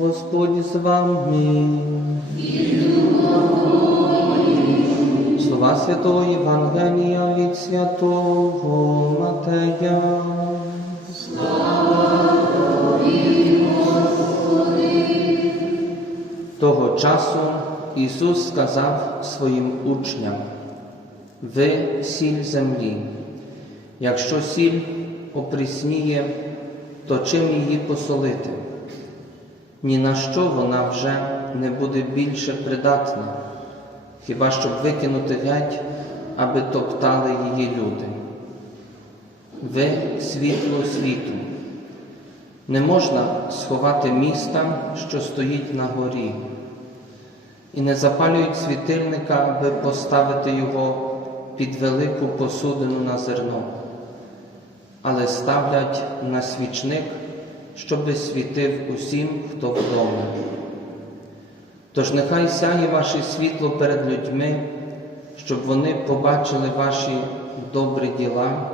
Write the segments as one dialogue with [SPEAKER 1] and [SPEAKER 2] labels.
[SPEAKER 1] Господь з вами. Слова Святого Євангелія від Святого Матея. Слава! Того часу Ісус сказав своїм учням, ви сіль землі. Якщо сіль опрісніє, то чим її посолити? Ні на що вона вже не буде більше придатна, хіба щоб викинути геть, аби топтали її люди. Ви світло світу. Не можна сховати міста, що стоїть на горі, і не запалюють світильника, аби поставити його під велику посудину на зерно, але ставлять на свічник, щоби світив усім, хто вдома. Тож нехай сяє ваше світло перед людьми, щоб вони побачили ваші добрі діла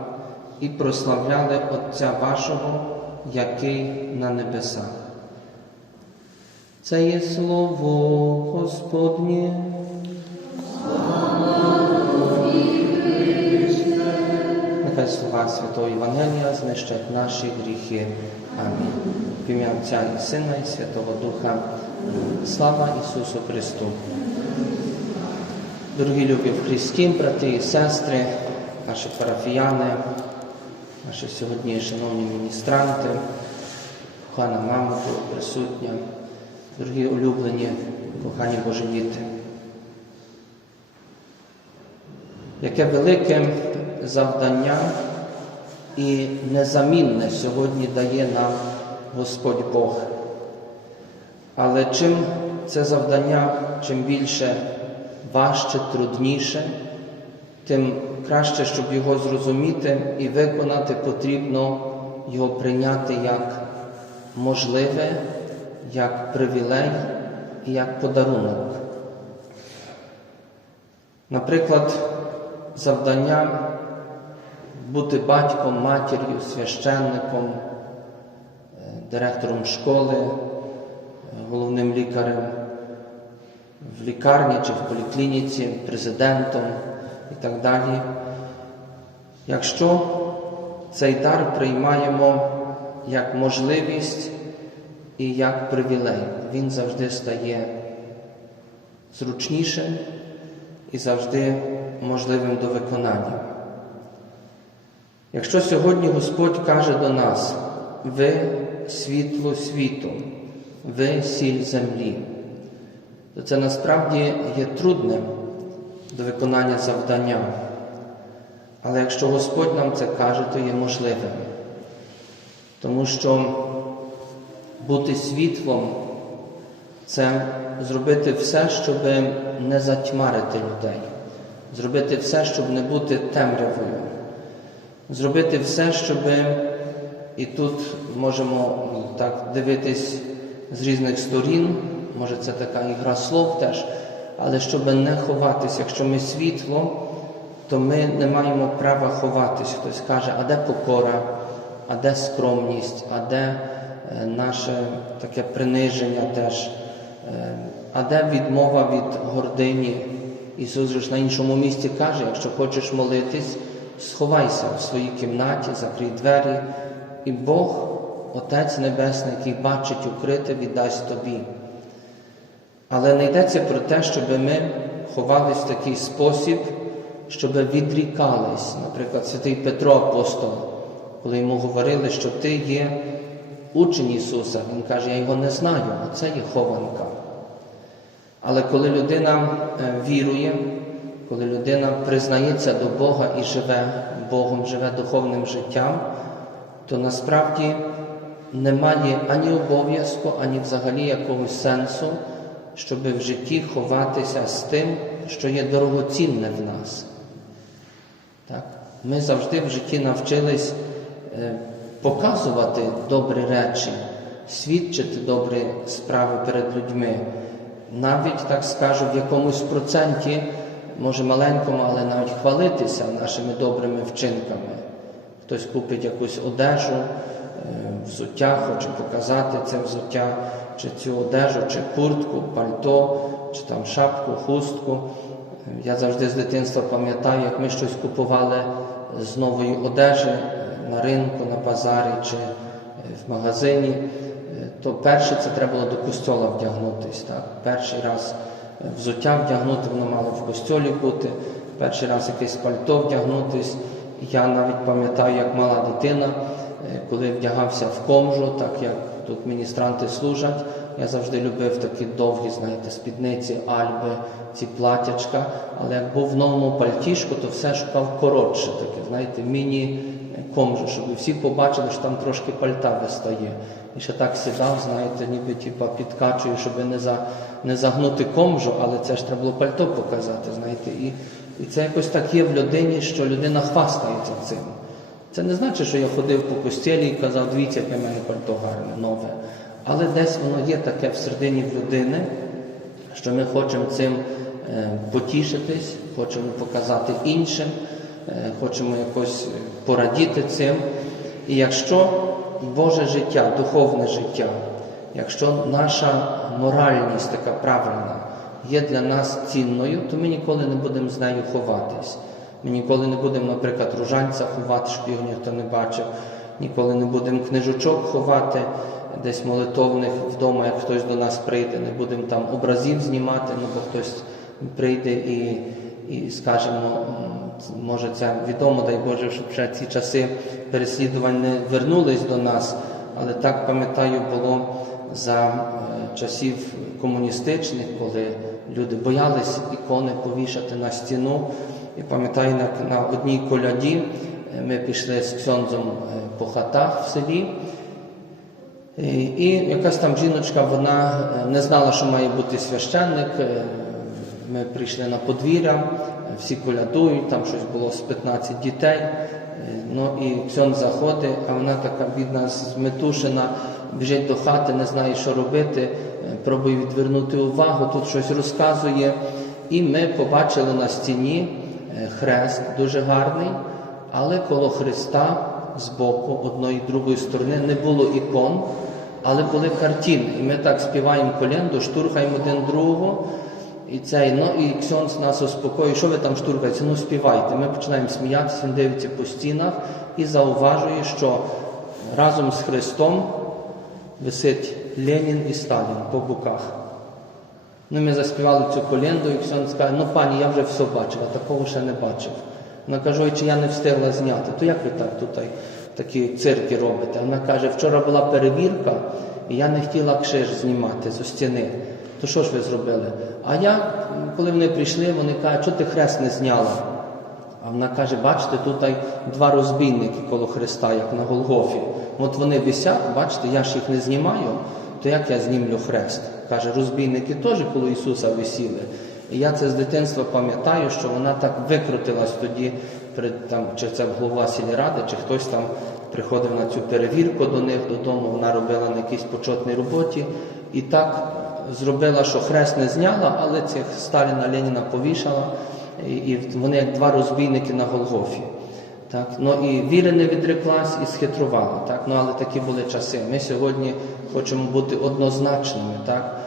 [SPEAKER 1] і прославляли Отця вашого, який на небесах. Це є слово Господнє. Слова Святого Євангелія знищать наші гріхи. Амінь. В ім'я Отця і Сина і Святого Духа. Слава Ісусу Христу. Дорогі любі в Христі, брати і сестри, наші парафіяни, наші сьогодні шановні міністранти, кохана мама присутня, дорогі улюблені, кохані Божі діти. Яке велике завдання і незамінне сьогодні дає нам Господь Бог. Але чим це завдання, чим більше важче, трудніше, тим краще, щоб його зрозуміти і виконати, потрібно його прийняти як можливе, як привілей і як подарунок. Наприклад, завдання бути батьком, матір'ю, священником, е, директором школи, е, головним лікарем в лікарні чи в поліклініці, президентом і так далі. Якщо цей дар приймаємо як можливість і як привілей, він завжди стає зручнішим і завжди можливим до виконання. Якщо сьогодні Господь каже до нас, ви світло світу, ви сіль землі, то це насправді є трудним до виконання завдання. Але якщо Господь нам це каже, то є можливим. Тому що бути світлом це зробити все, щоб не затьмарити людей, зробити все, щоб не бути темрявою, зробити все, щоб і тут можемо так дивитись з різних сторін, може це така ігра слов теж, але щоб не ховатись, якщо ми світло, то ми не маємо права ховатись. Хтось каже, а де покора, а де скромність, а де е, наше таке приниження теж, е, а де відмова від гордині. Ісус ж на іншому місці каже, якщо хочеш молитись, сховайся в своїй кімнаті, закрий двері, і Бог, Отець Небесний, який бачить укрите, віддасть тобі. Але не йдеться про те, щоб ми ховались в такий спосіб, щоб відрікались. Наприклад, святий Петро Апостол, коли йому говорили, що ти є учень Ісуса, Він каже, я його не знаю, оце є хованка. Але коли людина е, вірує, коли людина признається до Бога і живе Богом, живе духовним життям, то насправді немає ані обов'язку, ані взагалі якогось сенсу, щоб в житті ховатися з тим, що є дорогоцінне в нас. Так? Ми завжди в житті навчились е, показувати добрі речі, свідчити добрі справи перед людьми. Навіть, так скажу, в якомусь проценті, може маленькому, але навіть хвалитися нашими добрими вчинками. Хтось купить якусь одежу, е, взуття, хоче показати це взуття, чи цю одежу, чи куртку, пальто, чи там шапку, хустку. Я завжди з дитинства пам'ятаю, як ми щось купували з нової одежі е, на ринку, на базарі чи е, в магазині, е, то перше це треба було до костьола вдягнутись. Так? Перший раз е, взуття вдягнути, воно мало в костьолі бути, перший раз якесь пальто вдягнутись. Я навіть пам'ятаю, як мала дитина, е, коли вдягався в комжу, так як тут міністранти служать, я завжди любив такі довгі, знаєте, спідниці, альби, ці платячка. Але як був в новому пальтішку, то все шукав коротше, таке, знаєте, міні-комжу, щоб всі побачили, що там трошки пальта вистає. І ще так сідав, знаєте, ніби типа підкачую, щоб не, за, не загнути комжу, але це ж треба було пальто показати, знаєте. І, і це якось так є в людині, що людина хвастається цим. Це не значить, що я ходив по постелі і казав, дивіться, яке в мене пальто гарне, нове. Але десь воно є таке в людини, що ми хочемо цим е, потішитись, хочемо показати іншим, хочемо якось порадіти цим. І якщо Боже життя, духовне життя, якщо наша моральність така правильна є для нас цінною, то ми ніколи не будемо з нею ховатись. Ми ніколи не будемо, наприклад, ружанця ховати, щоб його ніхто не бачив, ніколи не будемо книжочок ховати десь молитовних вдома, як хтось до нас прийде, не будемо там образів знімати, ну бо хтось прийде і, і скаже, м, може це відомо, дай Боже, щоб ще ці часи переслідувань не вернулись до нас, але так пам'ятаю, було за е, часів комуністичних, коли люди боялись ікони повішати на стіну. І пам'ятаю, на, на одній коляді е, ми пішли з ксьонзом е, по хатах в селі. І, якась там жіночка, вона не знала, що має бути священник. Ми прийшли на подвір'я, всі колядують, там щось було з 15 дітей. Е, Ну і ксьон заходить, а вона така бідна, зметушена, біжить до хати, не знає, що робити, е, пробує відвернути увагу, тут щось розказує. І ми побачили на стіні е, хрест дуже гарний, але коло Христа з боку одної і другої сторони не було ікон, але були картини. І ми так співаємо коленду, штурхаємо один другого. І цей, ну і Ксьонс нас успокоює, що ви там штурхаєте? Ну співайте. Ми починаємо сміятися, він дивиться по стінах і зауважує, що разом з Христом висить Ленін і Сталін по боках. Ну, ми заспівали цю коленду, і Ксьонс каже, ну пані, я вже все бачила, такого ще не бачив. Вона каже, чи я не встигла зняти. То як ви так тут такі цирки робите? Вона каже, вчора була перевірка, і я не хотіла кшиш знімати зі стіни. То що ж ви зробили? А я, коли вони прийшли, вони кажуть, що ти хрест не зняла? А вона каже, бачите, тут два розбійники коло Христа, як на Голгофі. От вони висять, бачите, я ж їх не знімаю, то як я знімлю хрест? Каже, розбійники теж коло Ісуса висіли. І я це з дитинства пам'ятаю, що вона так викрутилась тоді, перед, там, чи це голова сільради, чи хтось там приходив на цю перевірку до них додому, вона робила на якійсь почетній роботі. І так зробила, що хрест не зняла, але цих Сталіна Леніна повішала, і, і вони як два розбійники на Голгофі. Так? Ну, і віри не відреклась і схитрувала. Так? Ну, але такі були часи. Ми сьогодні хочемо бути однозначними, так?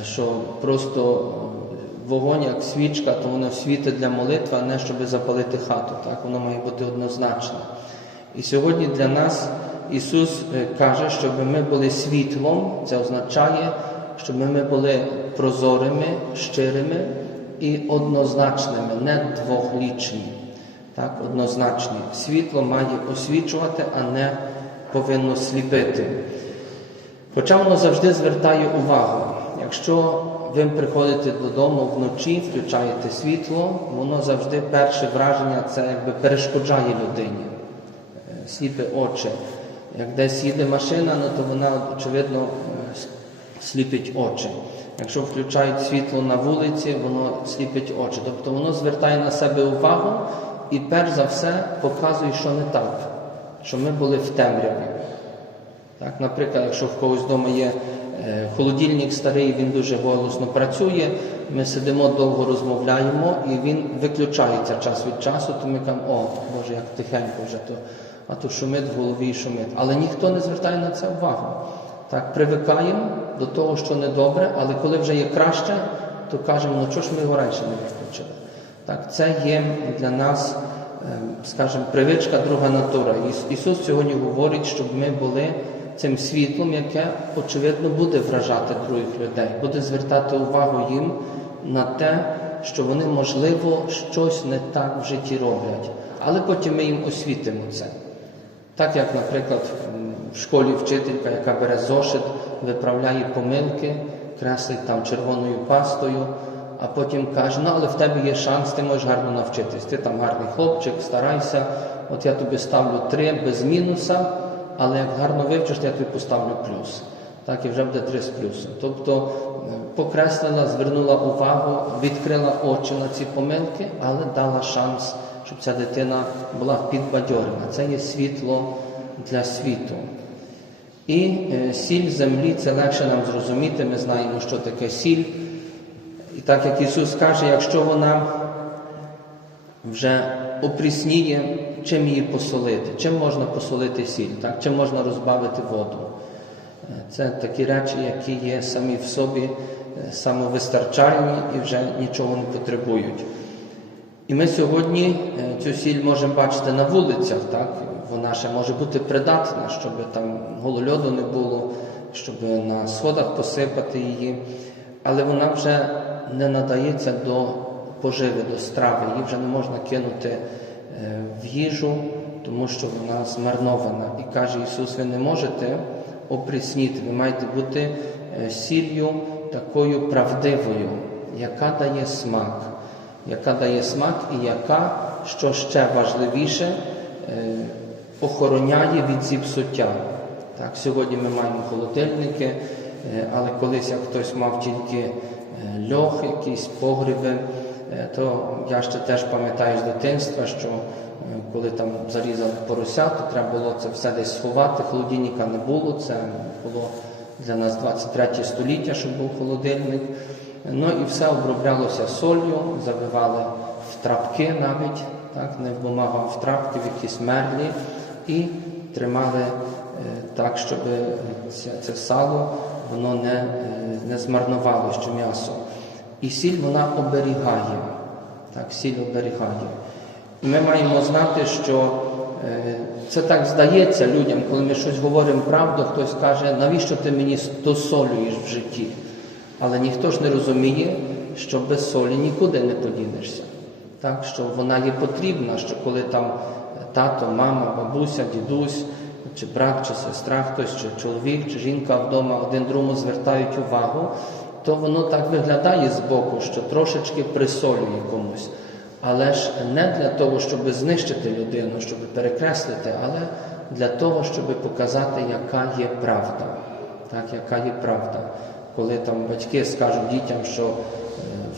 [SPEAKER 1] Е, що просто вогонь, як свічка, то воно світить для молитви, а не щоб запалити хату. Так? Воно має бути однозначне. І сьогодні для нас Ісус е, каже, щоб ми були світлом, це означає, щоб ми були прозорими, щирими і однозначними, не двохлічні. Так, однозначні. Світло має освічувати, а не повинно сліпити. Хоча воно завжди звертає увагу. Якщо ви приходите додому вночі, включаєте світло, воно завжди перше враження це якби перешкоджає людині, Е, сліпе очі. Як десь їде машина, ну, то вона, очевидно, сліпить очі. Якщо включають світло на вулиці, воно сліпить очі. Тобто воно звертає на себе увагу і перш за все показує, що не так, що ми були в темряві. Так, наприклад, якщо в когось вдома є е, холодильник старий, він дуже голосно працює, ми сидимо довго розмовляємо, і він виключається час від часу, то ми кажемо, о, Боже, як тихенько вже то а то шумить в голові і шумить. Але ніхто не звертає на це увагу. Так, привикаємо до того, що недобре, але коли вже є краще, то кажемо, ну чого ж ми його раніше не виключили. Так, це є для нас, ем, скажімо, привичка, друга натура. Іс- Ісус сьогодні говорить, щоб ми були цим світлом, яке, очевидно, буде вражати других людей, буде звертати увагу їм на те, що вони, можливо, щось не так в житті роблять. Але потім ми їм освітимо це. Так як, наприклад, в школі вчителька, яка бере зошит, виправляє помилки, креслить там червоною пастою, а потім каже, ну але в тебе є шанс, ти можеш гарно навчитись. Ти там гарний хлопчик, старайся, от я тобі ставлю три без мінуса, але як гарно вивчиш, то я тобі поставлю плюс. Так і вже буде три з плюсом. Тобто покреслила, звернула увагу, відкрила очі на ці помилки, але дала шанс, щоб ця дитина була підбадьорена. Це є світло для світу. І е, сіль землі це легше нам зрозуміти. Ми знаємо, що таке сіль. І так як Ісус каже, якщо вона вже опрісніє, чим її посолити, чим можна посолити сіль, так? чим можна розбавити воду. Е, Це такі речі, які є самі в собі е, самовистачальні і вже нічого не потребують. І ми сьогодні е, цю сіль можемо бачити на вулицях, так? Вона ще може бути придатна, щоб там голольоду не було, щоб на сходах посипати її, але вона вже не надається до поживи, до страви. Її вже не можна кинути е, в їжу, тому що вона змарнована. І каже Ісус, ви не можете опрісніти, ви маєте бути е, сіллю такою правдивою, яка дає смак яка дає смак і яка, що ще важливіше, е, охороняє від зіпсуття. Так, сьогодні ми маємо холодильники, е, але колись як хтось мав тільки е, льох, якісь погреби, то я ще теж пам'ятаю з дитинства, що коли там зарізали порося, то треба було це все десь сховати, холодильника не було, це було для нас 23 століття, щоб був холодильник. Ну і все оброблялося солью, завивали в трапки навіть, так, не в бумагу, а в трапки, в якісь мерлі, і тримали е, так, щоб це, це сало воно не, е, не змарнувало, що м'ясо. І сіль вона оберігає. Так, сіль оберігає. Ми маємо знати, що е, це так здається людям, коли ми щось говоримо правду, хтось каже, навіщо ти мені досолюєш в житті? Але ніхто ж не розуміє, що без солі нікуди не подінешся. Так, що вона є потрібна, що коли там тато, мама, бабуся, дідусь, чи брат, чи сестра, хтось, чи чоловік, чи жінка вдома один другому звертають увагу, то воно так виглядає збоку, що трошечки присолює комусь. Але ж не для того, щоб знищити людину, щоб перекреслити, але для того, щоб показати, яка є правда. Так, яка є правда. Коли там батьки скажуть дітям, що е,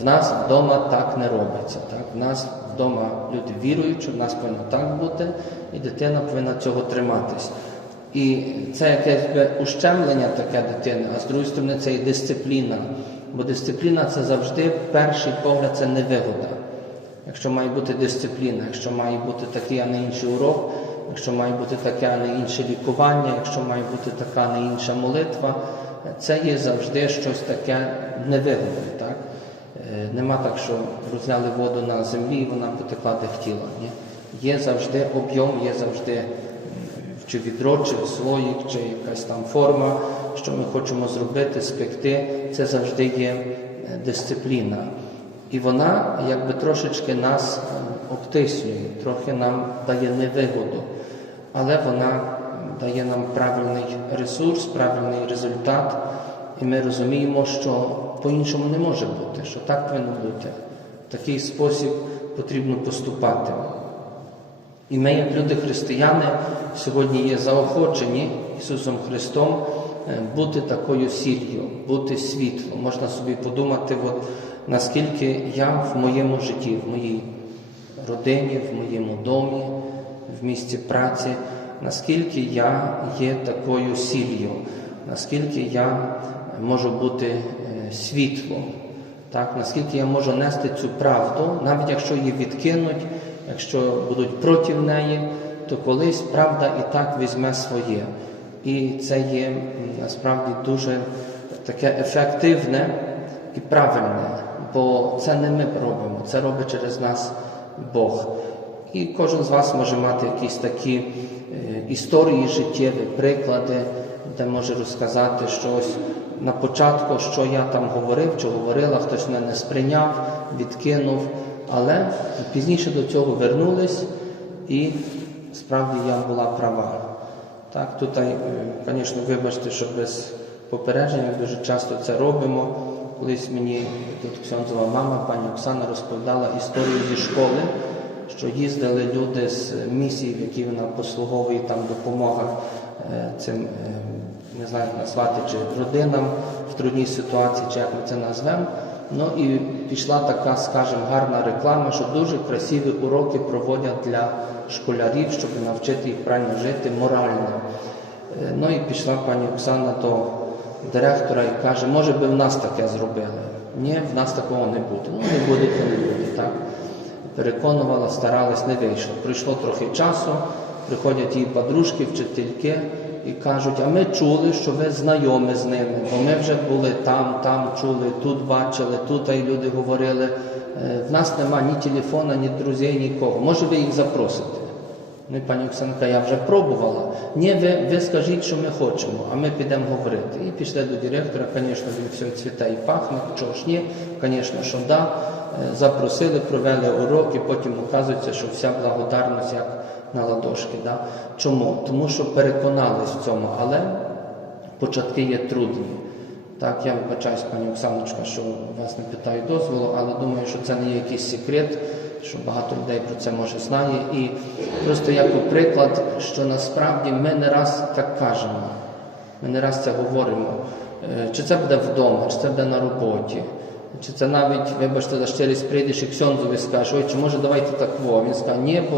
[SPEAKER 1] в нас вдома так не робиться. Так? В нас вдома люди вірують, що в нас повинно так бути, і дитина повинна цього триматись. І це якесь ущемлення таке дитини, а з другої сторони це і дисципліна. Бо дисципліна це завжди перший погляд, це невигода. Якщо має бути дисципліна, якщо має бути такий, а не інший урок, якщо має бути таке, а не інше лікування, якщо має бути така, а не інша молитва, це є завжди щось таке невигодне. Так? Е, Нема так, що розляли воду на землі і вона потекла де хотіла. Ні? Є завжди об'єм, є завжди чи відро, чи слоїк, чи якась там форма, що ми хочемо зробити, спекти. Це завжди є е, дисципліна. І вона якби трошечки нас е, обтислює, трохи нам дає невигоду, але вона дає нам правильний ресурс, правильний результат, і ми розуміємо, що по-іншому не може бути, що так повинно бути. В такий спосіб потрібно поступати. І ми, як люди християни, сьогодні є заохочені Ісусом Христом е, бути такою сіллю, бути світлом. Можна собі подумати, от, наскільки я в моєму житті, в моїй родині, в моєму домі, в місці праці, наскільки я є такою сіллю, наскільки я можу бути е, світлом, так, наскільки я можу нести цю правду, навіть якщо її відкинуть, якщо будуть проти неї, то колись правда і так візьме своє. І це є насправді дуже таке ефективне і правильне, бо це не ми робимо, це робить через нас Бог. І кожен з вас може мати якісь такі історії життєві, приклади, де може розказати щось на початку, що я там говорив чи говорила, хтось мене не сприйняв, відкинув, але пізніше до цього вернулись, і справді я була права. Так, тут, е, звісно, вибачте, що без попередження дуже часто це робимо. Колись мені тут Ксьонзова мама, пані Оксана, розповідала історію зі школи, що їздили люди з місій, в які вона послуговує там допомога е, цим, е, не знаю, назвати, чи родинам в трудній ситуації, чи як ми це назвемо. Ну і пішла така, скажімо, гарна реклама, що дуже красиві уроки проводять для школярів, щоб навчити їх правильно жити морально. Е, Ну і пішла пані Оксана до директора і каже, може би в нас таке зробили. Ні, в нас такого не буде. Ну, не буде, то не буде. Так. Переконувала, старалась, не вийшло. Прийшло трохи часу, приходять її подружки, вчительки і кажуть, а ми чули, що ви знайомі з ними, бо ми вже були там, там чули, тут бачили, тут і люди говорили. «Е, В нас нема ні телефона, ні друзів, нікого. Може ви їх запросите? Ну і пані Оксанка, я вже пробувала. Ні, ви, ви скажіть, що ми хочемо, а ми підемо говорити. І пішли до директора, звісно, він все цвіте і пахне, чого ж ні, звісно, що да. Запросили, провели уроки, потім оказується, що вся благодарність як на ладошки. Да? Чому? Тому що переконались в цьому, але початки є трудні. Так, я вибачаюсь, пані Оксаночка, що вас не питаю дозволу, але думаю, що це не є якийсь секрет, що багато людей про це може знає. І просто як приклад, що насправді ми не раз так кажемо, ми не раз це говоримо. Е, Чи це буде вдома, чи це буде на роботі, чи це навіть, вибачте, за щирість прийдеш і Ксьонзові скажеш, ой, чи може давайте так во. Він скаже, ні, бо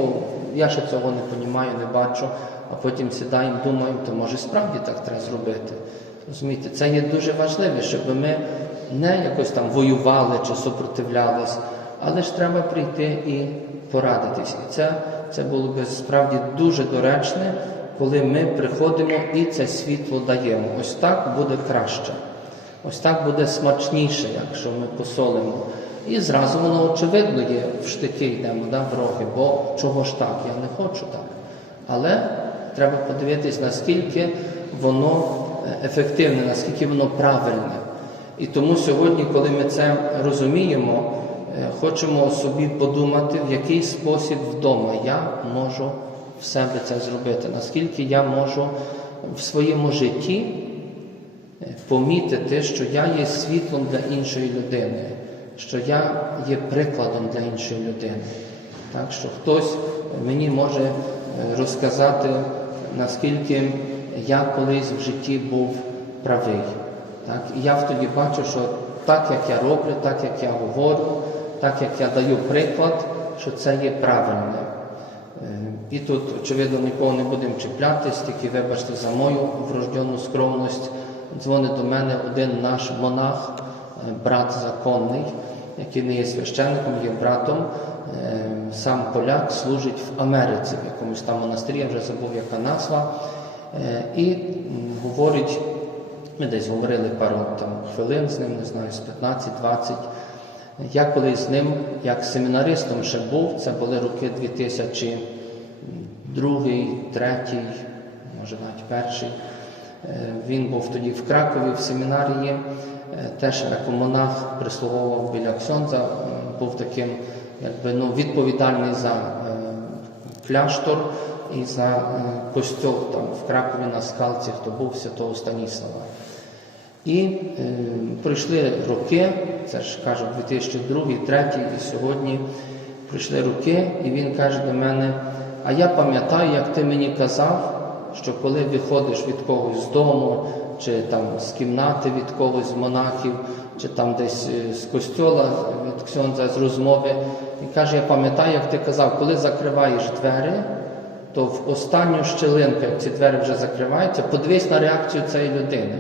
[SPEAKER 1] я ще цього не розумію, не бачу, а потім сідаємо, думаємо, то може справді так треба зробити. Розумієте, це є дуже важливо, щоб ми не якось там воювали чи супротивлялись, але ж треба прийти і порадитись. І це, це було би справді дуже доречне, коли ми приходимо і це світло даємо. Ось так буде краще. Ось так буде смачніше, якщо ми посолимо. І зразу воно очевидно є, в штики йдемо, да, в роги, бо чого ж так, я не хочу так. Але треба подивитись, наскільки воно е, ефективне, наскільки воно правильне. І тому сьогодні, коли ми це розуміємо, хочемо собі подумати, в який спосіб вдома я можу в себе це зробити, наскільки я можу в своєму житті е, помітити, що я є світлом для іншої людини, що я є прикладом для іншої людини. Так що хтось мені може е, розказати, наскільки я колись в житті був правий. Так? І я тоді бачу, що так, як я роблю, так як я говорю, так як я даю приклад, що це є правильне. І тут, очевидно, нікого не будемо чіплятись, тільки вибачте за мою врожденну скромність. Дзвонить до мене один наш монах, е, брат законний, який не є священником, є братом. Е, Сам поляк служить в Америці, в якомусь там монастирі, я вже забув, яка назва. Е, І говорить, ми десь говорили пару там, хвилин з ним, не знаю, з 15-20. Я колись з ним, як семінаристом ще був, це були роки 2002, 2003, може навіть перший. Е, Він був тоді в Кракові в семінарії, е, теж як монах прислуговував біля Ксьонза, е, був таким якби, ну, відповідальний за кляштор і за костьол там в Кракові на скалці, хто був святого Станіслава. І е, пройшли роки, це ж кажу, 2002, 2003, і сьогодні пройшли роки, і він каже до мене: а я пам'ятаю, як ти мені казав, що коли виходиш від когось з дому, чи там з кімнати від когось з монахів, чи там десь е, з костьола від ксьонза з розмови, він каже, я пам'ятаю, як ти казав, коли закриваєш двері, то в останню щелинку, як ці двері вже закриваються, подивись на реакцію цієї людини.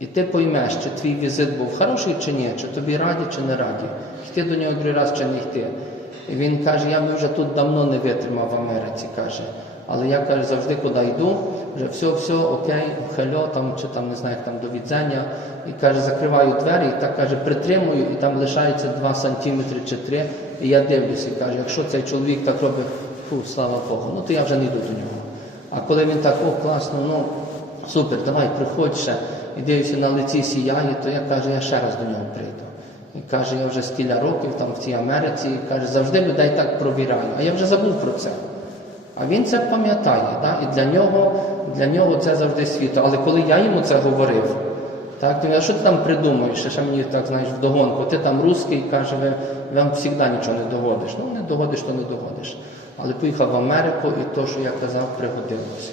[SPEAKER 1] І ти поймеш, чи твій візит був хороший чи ні, чи тобі раді, чи не раді, йти до нього другий раз чи не йти. І він каже, я би вже тут давно не витримав в Америці, каже. Але я каже, завжди куди йду, вже все, все, окей, хельо там чи там не знаю, як там до відзення. І каже, закриваю двері, і так каже, притримую, і там лишається 2 сантиметри чи 3. І я дивлюся, і каже, якщо цей чоловік так робить, фу, слава Богу, ну то я вже не йду до нього. А коли він так, о, класно, ну супер, давай, приходь ще, і дивлюся на лиці сіяє, то я каже, я ще раз до нього прийду. І каже, я вже скільки років там в цій Америці, і каже, завжди людей так провіряю. А я вже забув про це. А він це пам'ятає, да? і для нього, для нього це завжди світло. Але коли я йому це говорив, так, він каже, що ти там придумаєш? Ще мені так знаєш вдогонку. Ти там русський, каже, ви вам завжди нічого не догодиш. Ну, не догодиш, то не догодиш. Але поїхав в Америку і то, що я казав, пригодилося.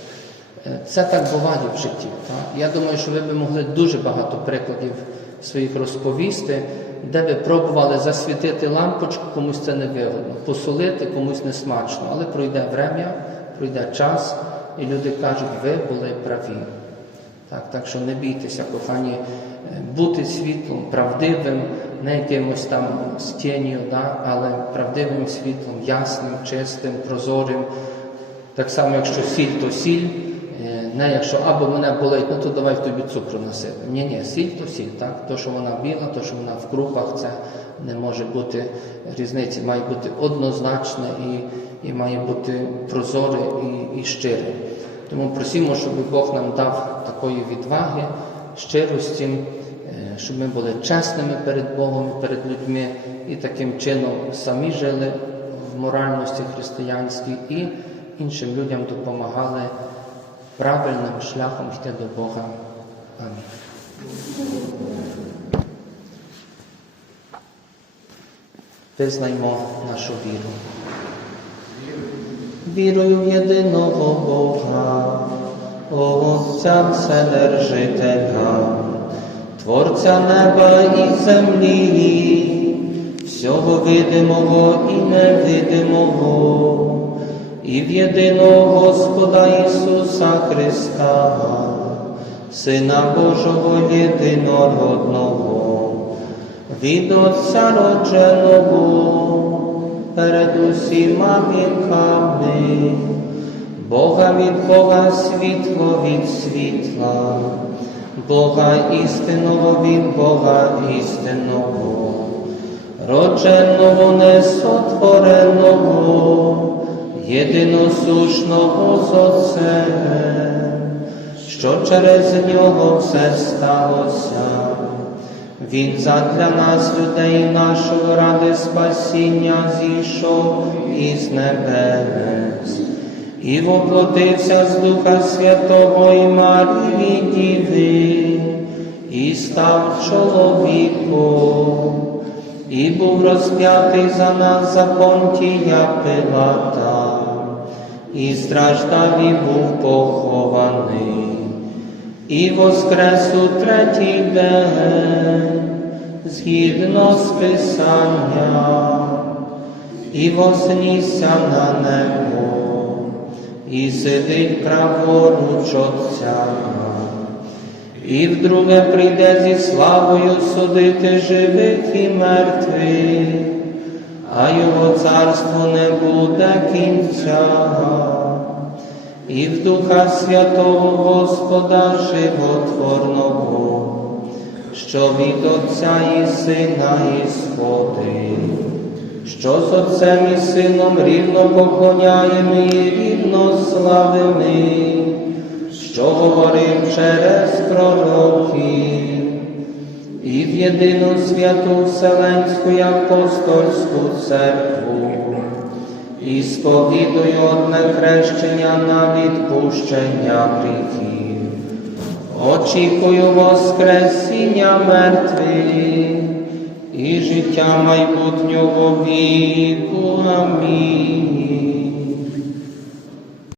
[SPEAKER 1] Е, Це так буває в житті. Так? Я думаю, що ви б могли дуже багато прикладів своїх розповісти, де ви пробували засвітити лампочку, комусь це не вигодно, посолити комусь не смачно, але пройде врем'я, пройде час, і люди кажуть, ви були праві. Так, так що не бійтеся, кохані, е, бути світлом, правдивим, не якимось там з да, але правдивим світлом, ясним, чистим, прозорим. Так само, якщо сіль, то сіль. Не якщо або мене болить, ну то давай тобі цукру насипемо. Ні, ні, сіль то сіль, так? То, що вона біла, то, що вона в крупах, це не може бути різниці. Має бути однозначне і, і має бути прозоре і, і щире. Тому просимо, щоб Бог нам дав такої відваги, щирості, е, щоб ми були чесними перед Богом, перед людьми і таким чином самі жили в моральності християнській і іншим людям допомагали правильним шляхом йти до Бога. Амінь. Визнаймо нашу віру. Вірую в єдиного Бога, Отця Вседержителя, Творця неба і землі, всього видимого і невидимого, і в єдиного Господа Ісуса Христа, Сина Божого єдинородного, від Отця родженого, перед усіма віками, Бога від Бога світло від світла, Бога істинного від Бога істинного, родженого несотвореного, єдиносушного з Отцем, що через нього все сталося. Він задля нас, людей нашого ради спасіння, зійшов із небес і воплотився з Духа Святого і Марії Діви, і став чоловіком, і був розп'ятий за нас за понтія Пилата, і страждав, і був похований і воскрес у третій день, згідно з Писанням, і вознісся на небо, і сидить праворуч Отця, і вдруге прийде зі славою судити живих і мертвих, а його царству не буде кінця. І в Духа Святого Господа Животворного, що від Отця і Сина і сходить, що з Отцем і Сином рівно поклоняємо і рівно славимо, що говорив через пророків, і в єдину святу Вселенську і апостольську церкву і сповідую одне хрещення на відпущення гріхів. Очікую Воскресіння мертвих і життя майбутнього віку. Амінь.